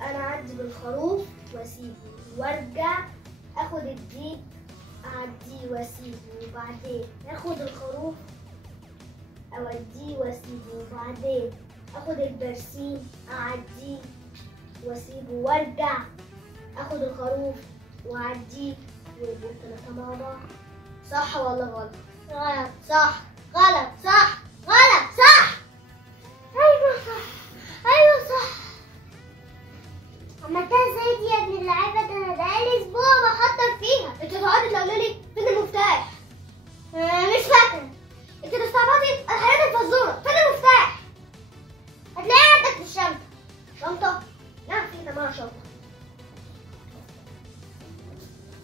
انا اعدي بالخروف واسيبه وارجع اخد الديب اعديه واسيبه وبعدين اخد الخروف اوديه واسيبه وبعدين اخد البرسيم اعديه واسيبه وارجع اخد الخروف واعديه ويبقوا التلاتة مع بعض. صح ولا غلط؟ غلط. صح. غلط. صح. غلط. صح. ايوه صح. ايوه صح. عملتها ازاي دي يا ابن اللعيبه؟ ده انا بقالي اسبوع بخطط فيها. انت تقعدي تقولي لي فين المفتاح؟ مش فاكره. انت تستعبطي الحاجات الفزوره. فين المفتاح؟ هتلاقيه عندك في الشنطه. شنطه؟ نعم في كمان شنطه.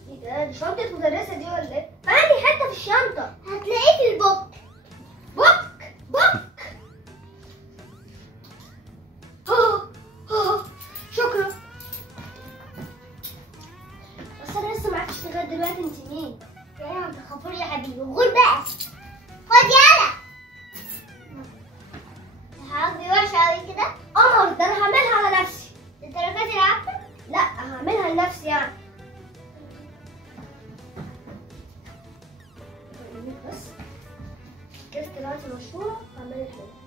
ايه ده؟ دي شنطه المدرسه دي ولا ايه؟ ما عندي حته في الشنطه. هتلاقيه في البوك. بوك بوك. شكرا. بس انا لسه معرفتش لغايه دلوقتي انت مين؟ يا عم غفور يا حبيبي. غور بقى. خد يالا. حاجة وحشة أوي كده؟ قمر. ده أنا هعملها على نفسي. أنت ركبت العفة؟ لا هعملها لنفسي يعني. بس كيف طلعت مشهورة هعملها لك.